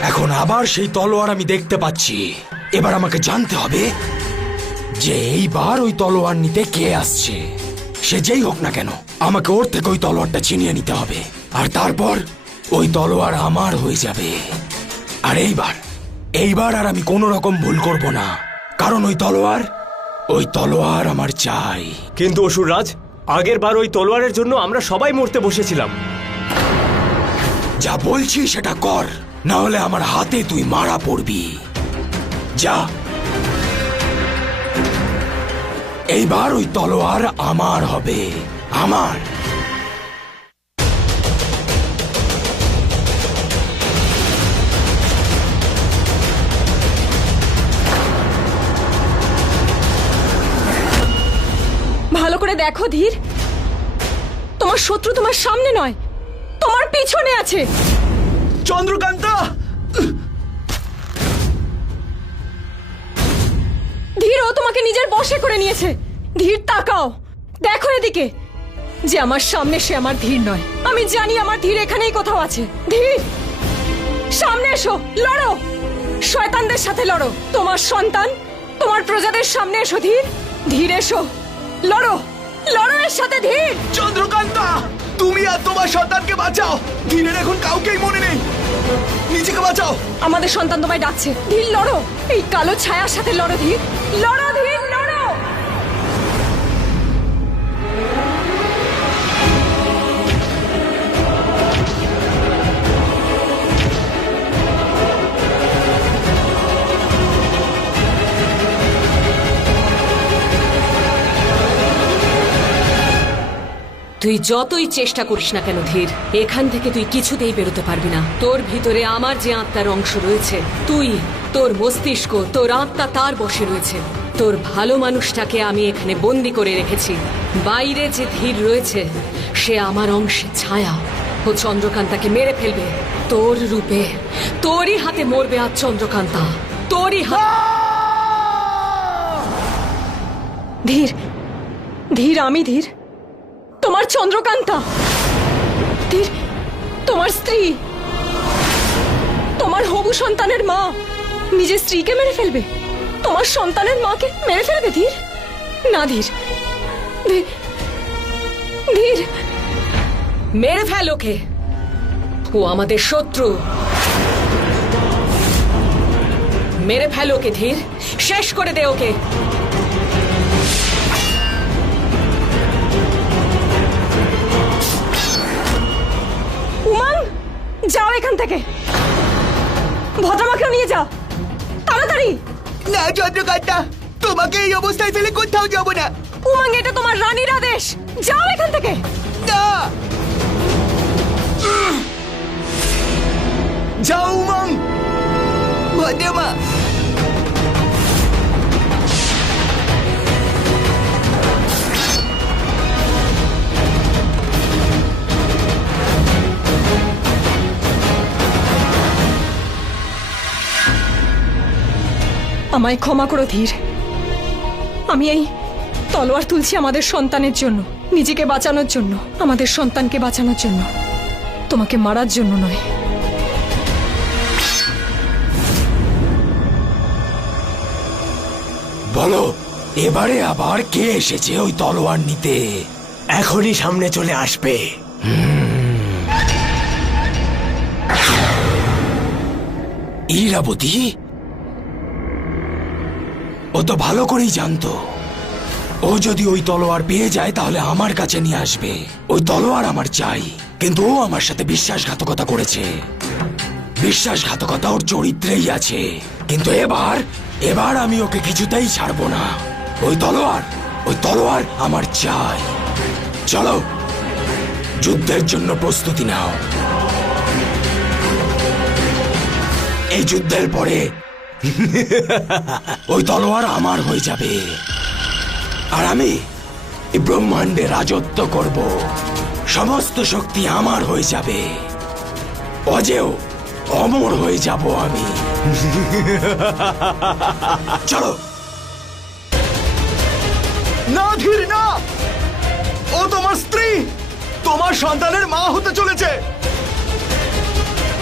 এখন আবার সেই তলোয়ার আমি দেখতে পাচ্ছি। এবার আমাকে জানতে হবে যে এইবার ওই তলোয়ার নিতে কে আসছে। সে যেই হোক না কেন, আমাকে ওর থেকে ওই তলোয়ারটা ছিনিয়ে নিতে হবে, আর তারপর ওই তলোয়ার আমার হয়ে যাবে। আর এইবার আর আমি কোনো রকম ভুল করব না, কারণ ওই তলোয়ার আমার চাই। কিন্তু অসুররাজ, আগের বার ওই তলোয়ারের জন্য আমরা সবাই মরতে বসেছিলাম। যা বলছি সেটা কর, না হলে আমার হাতে তুই মারা পড়বি। যা, এইবার ওই তলোয়ার আমার হবে, আমার। ভালো করে দেখো ধীর, তোমার শত্রু তোমার সামনে নয়, তোমার পিছনে আছে। চন্দ্রকান্তা! ধীর, ও তোমাকে নিজের বশে করে নিয়েছে। ধীর, তাকাও, দেখো এদিকে। যে আমার সামনে সে আমার ধীর নয়। আমি জানি আমার ধীর এখানেই কোথাও আছে। ধীর, সামনে এসো, লড়ো, শয়তানদের সাথে লড়ো। তোমার সন্তান, তোমার প্রজাদের সামনে এসো। ধীর, ধীর এসো, লড়ো, লড়ো এর সাথে। ধীর! চন্দ্রকান্তা, তুমি আর তোমার সন্তানকে বাঁচাও। ধীরের এখন কাউকেই মনে নেই, নিজেকে বাঁচাও। আমাদের সন্তান তোমায় ডাকছে। ধীর, লড়ো, এই কালো ছায়ার সাথে লড়ো। ধীর, লড়ো, ধীর, লড়ো। তুই যতই চেষ্টা করিস না কেন ধীর, এখান থেকে তুই কিছুতেই বেরোতে পারবি না। তোর ভিতরে আমার যে আত্মার অংশ রয়েছে, তোর মস্তিষ্ক, তোর আত্মা তার বশে রয়েছে। তোর ভালো মানুষটাকে আমি এখানে বন্দি করে রেখেছি। বাইরে যে ধীর রয়েছে সে আমার অংশের ছায়া। ও চন্দ্রকান্তাকে মেরে ফেলবে তোর রূপে। তোরই হাতে মরবে আজ চন্দ্রকান্তা, তোরই হাতে। ধীর, ধীর, আমি ধীর, তোমার চন্দ্রকান্তা। ধীর, তোমার স্ত্রী, তোমার হবু সন্তানের মা নিজের স্ত্রীকে মেরে ফেলবে, তোমার সন্তানের মাকে মেরে ফেলবে। ধীর, না ধীর, ধীর, ধীর, মেরে ফেল ওকে। ও আমাদের শত্রু। মেরে ফেল ওকে ধীর, শেষ করে দে ওকে। উমাং, যাও এখান থেকে, ভদ্রমাকেও নিয়ে যাও, তাড়াতাড়ি। না চন্দ্রকান্তা, তোমাকে এই অবস্থায় ফেলে কোথাও যাব না। উমাং, এটা তোমার রানীর আদেশ, যাও এখান থেকে। না, যাও উমং। ভদ্রমা, আমায় ক্ষমা করো ধীর, আমি এই তলোয়ার তুলছি আমাদের সন্তানের জন্য, নিজেকে বাঁচানোর জন্য, আমাদের সন্তানকে বাঁচানোর জন্য, তোমাকে মারার জন্য নয়। বলো, এবারে আবার কে এসেছে ওই তলোয়ার নিতে? এখনই সামনে চলে আসবে। ইরাবতী? ও তো ভালো করেই জানতো ও যদি ওই তলোয়ার পেয়ে যায় তাহলে আমার কাছে নিয়ে আসবে। ওই তলোয়ার আমার চাই, কিন্তু ও আমার সাথে বিশ্বাসঘাতকতা করেছে। বিশ্বাসঘাতকতা ওর চরিত্রেই আছে, কিন্তু এবার আমি ওকে কিছুতেই ছাড়বো না। ওই তলোয়ার আমার চাই। চলো, যুদ্ধের জন্য প্রস্তুতি নাও। এই যুদ্ধের পরে ওই তলোয়ার আমার হয়ে যাবে, আর আমি এই ব্রহ্মাণ্ডে রাজত্ব করব। সমস্ত শক্তি আমার হয়ে যাবে, অজেয় অমর হয়ে যাব আমি। চলো। না ধীর, না, ও তোমার স্ত্রী, তোমার সন্তানের মা হতে চলেছে।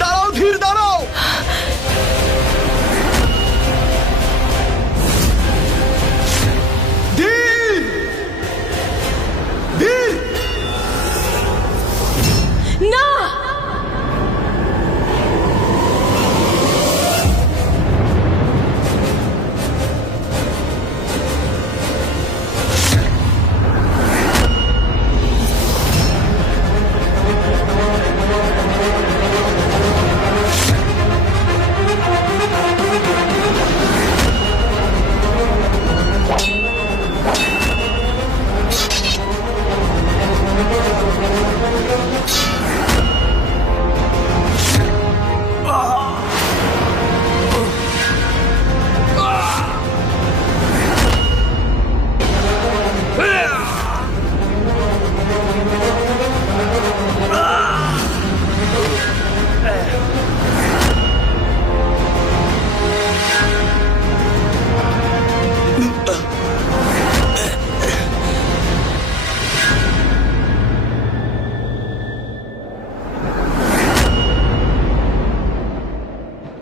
দাঁড়াও ধীর, দাঁড়াও।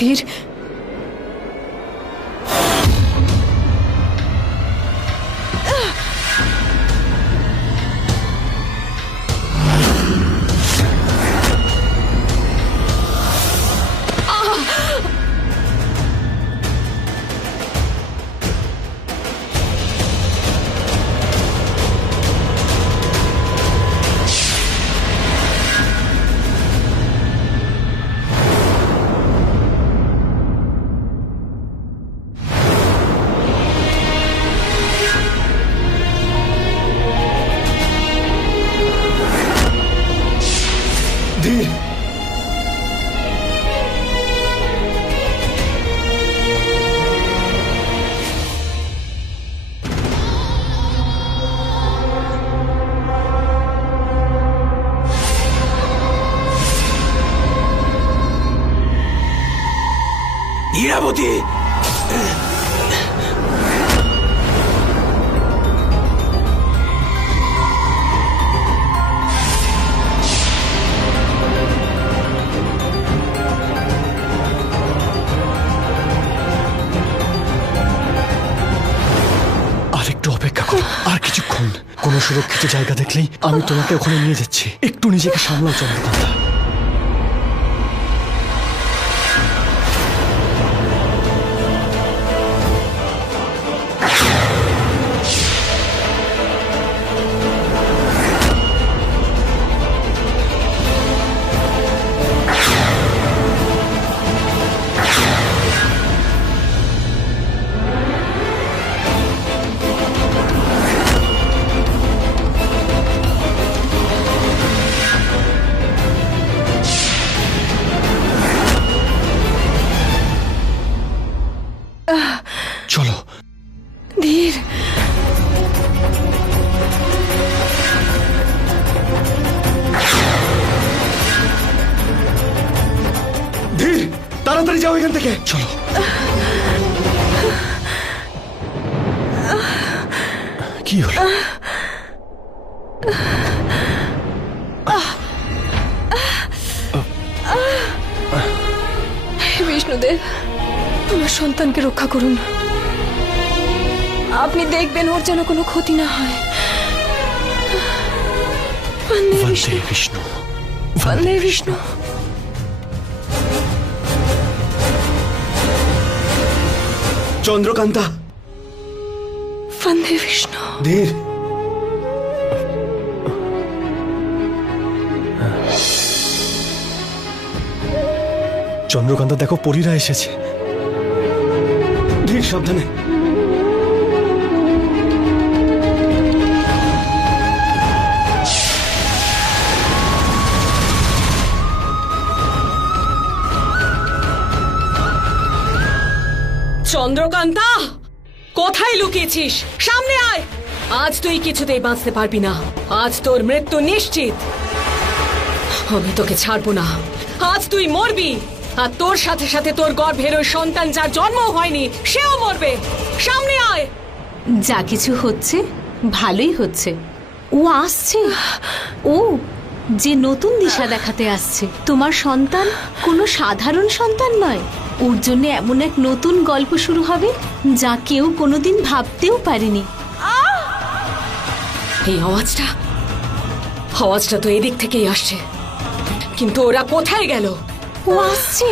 ধীর, ধীর, ইরাবতী, আর একটু অপেক্ষা করো, আর কিছুক্ষণ। কোনো সুরক্ষিত জায়গা দেখলেই আমি তোমাকে ওখানে নিয়ে যাচ্ছি। একটু নিজেকে সামলাও চন্দ্রকান্তা। চলো। ধীর, ধীর, তাড়াতাড়ি যাও এখান থেকে। চলো। কি হলো? হে বিষ্ণুদেব, আমার সন্তানকে রক্ষা করুন। আপনি দেখবেন ওর যেন কোনো ক্ষতি না হয়। বন্দে বন্দে বিষ্ণু, বিষ্ণু, বন্দে বিষ্ণু। চন্দ্রকান্তা। বন্দে বিষ্ণু। ধীর, চন্দ্রকান্তা দেখো, পরীরা এসেছে। ধীর, সাবধানে। চন্দ্রকান্তা, কোথায় লুকিয়েছিস? সামনে আয়। আজ তুই কিছুতেই বাঁচতে পারবি না। আজ তোর মৃত্যু নিশ্চিত। আমি তোকে ছাড়বো না। আজ তুই মরবি, আর তোর সাথে সাথে তোর গর্ভের ওই সন্তান যার জন্ম হয়নি সেও মরবে। সামনে আয়। যা কিছু হচ্ছে ভালোই হচ্ছে। ও আসছে, ও যে নতুন দিশা দেখাতে আসছে। তোমার সন্তান কোনো সাধারণ সন্তান নয়। ওর জন্য এমন এক নতুন গল্প শুরু হবে যা কেউ কোনোদিন ভাবতেও পারেনি। এই আওয়াজটা তো এদিক থেকেই আসছে, কিন্তু ওরা কোথায় গেল? ও আসছে।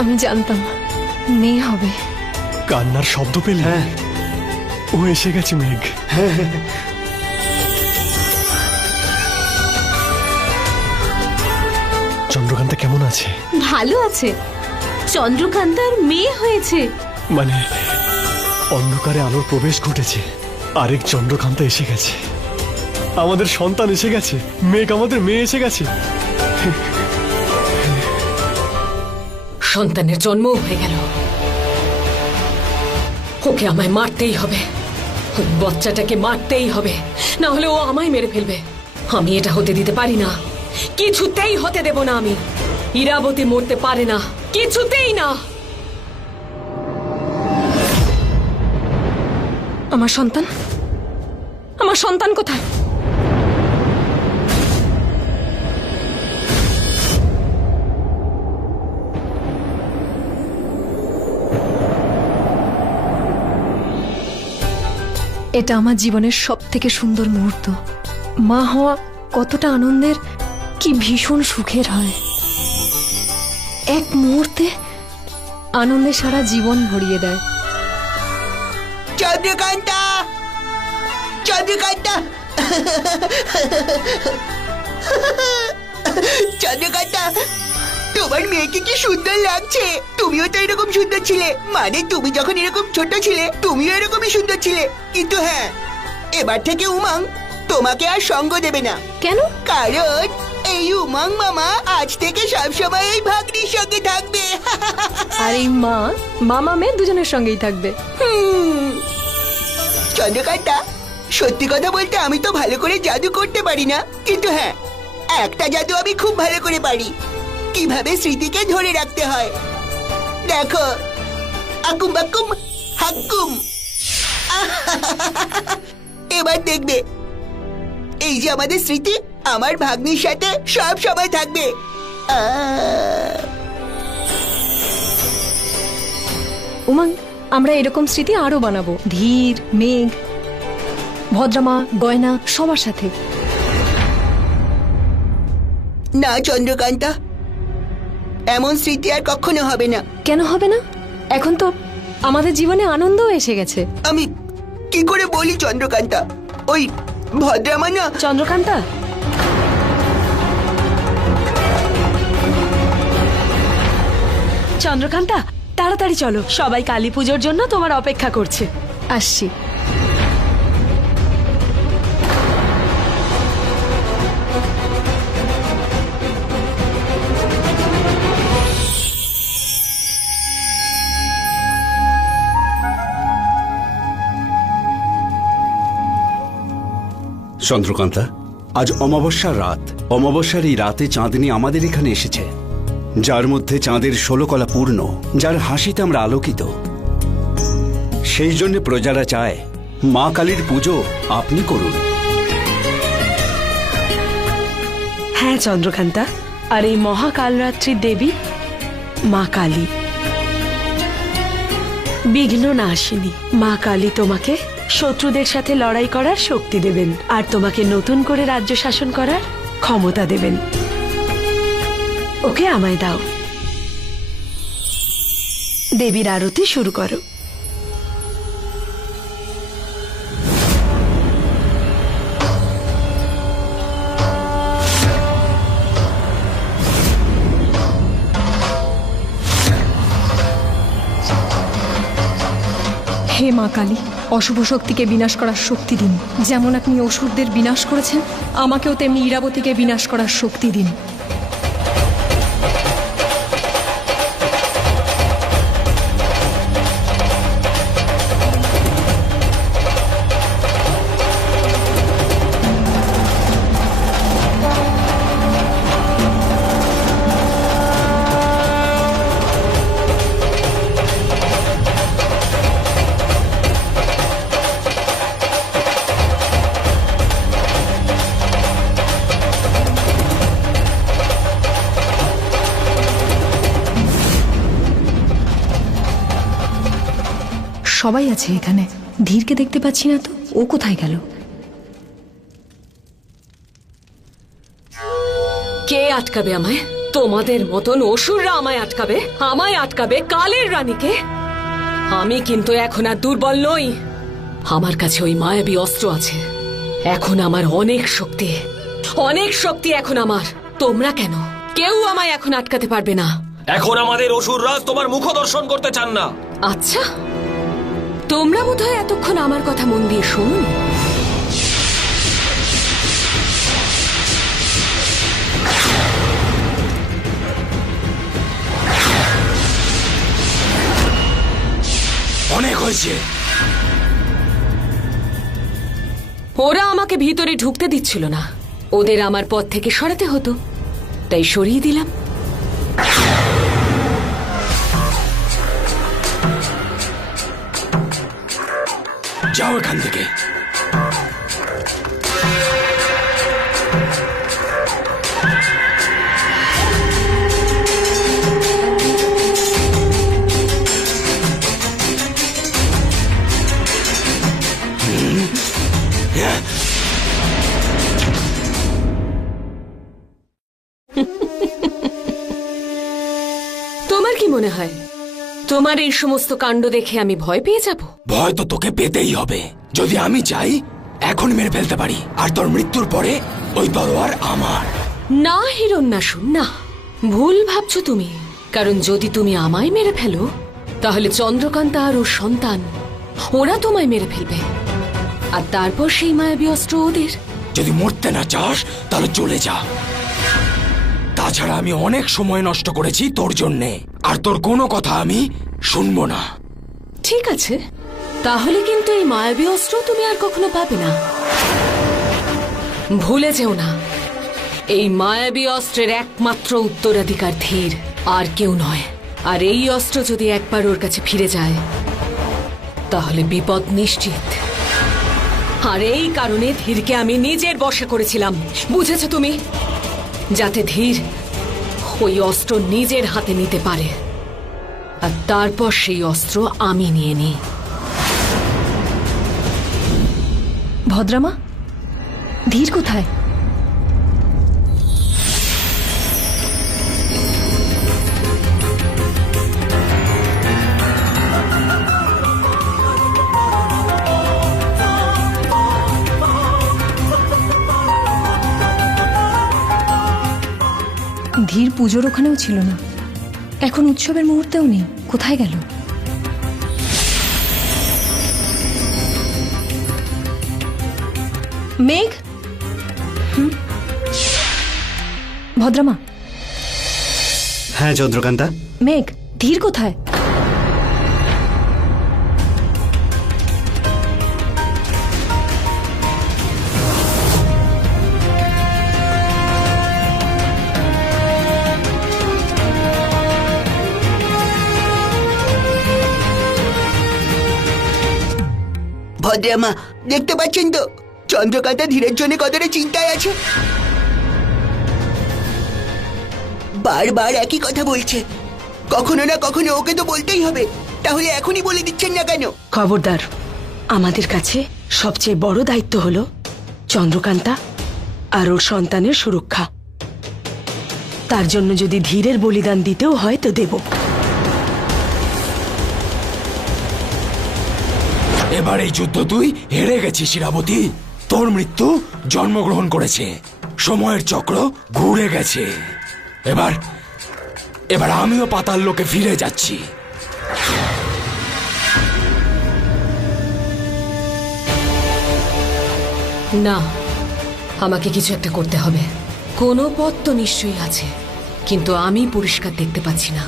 আমি জানতাম মেয়ে হবে। কান্নার শব্দ পেলে? হ্যাঁ, ও এসে গেছে মেঘ। চন্দ্রকান্তা কেমন আছে? ভালো আছে। চন্দ্রকান্তার মেয়ে হয়েছে। মানে অন্ধকারে আলোর প্রবেশ ঘটেছে। আরেক চন্দ্রকান্তা এসে গেছে। আমাদের সন্তান এসে গেছে। মেঘ, আমাদের মেয়ে এসে গেছে। সন্তানের জন্ম হয়ে গেল। ওকে আমায় মারতেই হবে। ওই বাচ্চাটাকে মারতেই হবে, না হলে ও আমায় মেরে ফেলবে। আমি এটা হতে দিতে পারি না, কিছুতেই হতে দেব না আমি। ইরাবতী মরতে পারে না, কিছুতেই না। আমার সন্তান, আমার সন্তান কোথায়? এটা আমার জীবনের সব থেকে সুন্দর মুহূর্ত। মা হওয়া কতটা আনন্দের, কি ভীষণ সুখের হয়। এক মুহূর্তে আনন্দে সারা জীবন ভরিয়ে দেয়। চন্দ্রকান্তা, চন্দ্রকান্তা, চন্দ্রকান্তা, তোমার মেয়েকে কি সুন্দর লাগছে। তুমিও তো এরকম সুন্দর ছিলে, মানে তুমি যখন এরকম ছোট ছিলে তুমিও এরকমই সুন্দর ছিলে। কিন্তু হ্যাঁ, এবার থেকে উমাং তোমাকে আর সঙ্গ দেবে না। কেন? কারণ এই উমাং মামা আজ থেকে সবসময় এই ভাগ্নির সঙ্গে থাকবে। আর এই মা মামা মেয়ে দুজনের সঙ্গেই থাকবে। চন্দ্রকান্তা, সত্যি কথা বলতে আমি তো ভালো করে জাদু করতে পারি না, কিন্তু হ্যাঁ, একটা জাদু আমি খুব ভালো করে পারি, কিভাবে স্মৃতিকে ধরে রাখতে হয়। দেখো, আকুম বাকুম হাক্কুম। এবার দেখবে এই যে আমাদের স্মৃতি আমার ভাগ্নির সাথে সব সময় থাকবে। উমাং, আমরা এরকম স্মৃতি আরো বানাবো, ধীর, মেঘ, ভদ্রমা, গয়না, সবার সাথে। না চন্দ্রকান্তা, এমন স্মৃতি আর কখনো হবে না। কেন হবে না? এখন তো আমাদের জীবনে আনন্দ এসে গেছে। আমি কি করে বলি চন্দ্রকান্তা, ওই ভদ্রামা না। চন্দ্রকান্তা, চন্দ্রকান্তা, তাড়াতাড়ি চলো, সবাই কালী পুজোর জন্য তোমার অপেক্ষা করছে। আসছি। চন্দ্রকান্তা, আজ অমাবস্যার রাত। অমাবস্যার এই রাতে চাঁদনী আমাদের এখানে এসেছে, যার মধ্যে চাঁদের 16 কলা পূর্ণ, যার হাসিতে আমরা আলোকিত। সেই জন্য প্রজারা চায় মা কালীর পুজো আপনি করুন। হ্যাঁ চন্দ্রকান্তা, আর এই মহাকালরাত্রির দেবী মা কালী, বিঘ্ন নাশিনী মা কালী তোমাকে শত্রুদের সাথে লড়াই করার শক্তি দেবেন, আর তোমাকে নতুন করে রাজ্য শাসন করার ক্ষমতা দেবেন। ওকে আমায় দাও। দেবীর আরতি শুরু করো। হে মা কালী, অশুভ শক্তিকে বিনাশ করার শক্তি দিন। যেমন আপনি অসুরদের বিনাশ করেছেন, আমাকেও তেমনি ইরাবতীকে বিনাশ করার শক্তি দিন। সবাই আছে এখানে, ধীরকে দেখতে পাচ্ছি না তো, ও কোথায় গেল? কে আটকাবে আমায়? তোমাদের মতন অসুররা আমায় আটকাবে? আমায় আটকাবে কালের রানীকে? আমি কিন্তু এখন আর দুর্বল নই। আমার কাছে ওই মায়াবী অস্ত্র আছে। এখন আমার অনেক শক্তি, অনেক শক্তি এখন আমার। তোমরা কেন? কেউ আমায় এখন আটকাতে পারবে না। এখন আমাদের অসুররাজ তোমার মুখ দর্শন করতে চান না। আচ্ছা, তোমরা বোধহয় এতক্ষণ আমার কথা মন দিয়ে শুনুন। অনেক হয়েছে। ওরা আমাকে ভিতরে ঢুকতে দিচ্ছিল না, ওদের আমার পথ থেকে সরাতে হতো, তাই সরিয়ে দিলাম। যাও এখান থেকে। তোমার কি মনে হয় তোমার এই সমস্ত কাণ্ড দেখে আমি ভয় পেয়ে যাব? ভয় তো তোকে পেতেই হবে। যদি আমি চাই এখন মেরে ফেলতে পারি, আর তোর মৃত্যুর পরে ওই তলোয়ার আমার। না হিরণ্যাসু, না, ভুল ভাবছো তুমি। কারণ যদি তুমি আমায় মেরে ফেলো, তাহলে চন্দ্রকান্তা আর ওর সন্তান ওরা তোমায় মেরে ফেলবে, আর তারপর সেই মায়াবী অস্ত্র ওদের। যদি মরতে না চাস তাহলে চলে যা। তাছাড়া আমি অনেক সময় নষ্ট করেছি তোর জন্যে, আর তোর কোনো কথা আমি শুনবো না। ঠিক আছে, তাহলে কিন্তু এই মায়াবী অস্ত্র তুমি আর কখনো পাবে না। ভুলে যেও না, এই মায়াবী অস্ত্রের একমাত্র উত্তরাধিকার ধীর, আর কেউ নয়। আর এই অস্ত্র যদি একবার ওর কাছে ফিরে যায়, তাহলে বিপদ নিশ্চিত। আর এই কারণে ধীরকে আমি নিজের বশে করেছিলাম, বুঝেছো তুমি? যাতে ধীর ওই অস্ত্র নিজের হাতে নিতে পারে, আর তারপর সেই অস্ত্র আমি নিয়ে নিই। ভদ্রামা, ধীর কোথায়? ধীর পুজোর ওখানেও ছিল না, এখন উৎসবের মুহূর্তেও নেই। কোথায় গেল? মেঘ, ভদ্রামা। হ্যাঁ চন্দ্রকান্তা। মেঘ, ধীর কোথায়? ভদ্রামা, দেখতে পাচ্ছেন তো চন্দ্রকান্তা ধীরের জন্য কতটা চিন্তায় আছে। বারবার একই কথা বলছে, কখনো না কখনো ওকে তো বলতেই হবে। তাহলে এখনই বলে দিচ্ছেন না কেন? খবরদার, আমাদের কাছে সবচেয়ে বড় দায়িত্ব হলো চন্দ্রকান্তা আর ওর সন্তানের সুরক্ষা। তার জন্য যদি ধীরের বলিদান দিতেও হয় তো দেব। এবার এই যুদ্ধ তুই হেরে গেছিস ইরাবতী। তোর মৃত্যু জন্মগ্রহণ করেছে, সময়ের চক্র ঘুরে গেছে। এবার আমিও পাতাল লোকে ফিরে যাচ্ছি। না, আমাকে কিছু একটা করতে হবে। কোনো পথ তো নিশ্চয়ই আছে, কিন্তু আমি পরিষ্কার দেখতে পাচ্ছি না।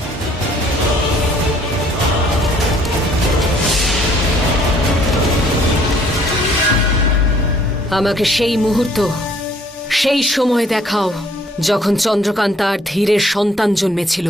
আমাকে সেই মুহূর্ত, সেই সময় দেখাও যখন চন্দ্রকান্তা আর ধীরের সন্তান জন্মেছিল।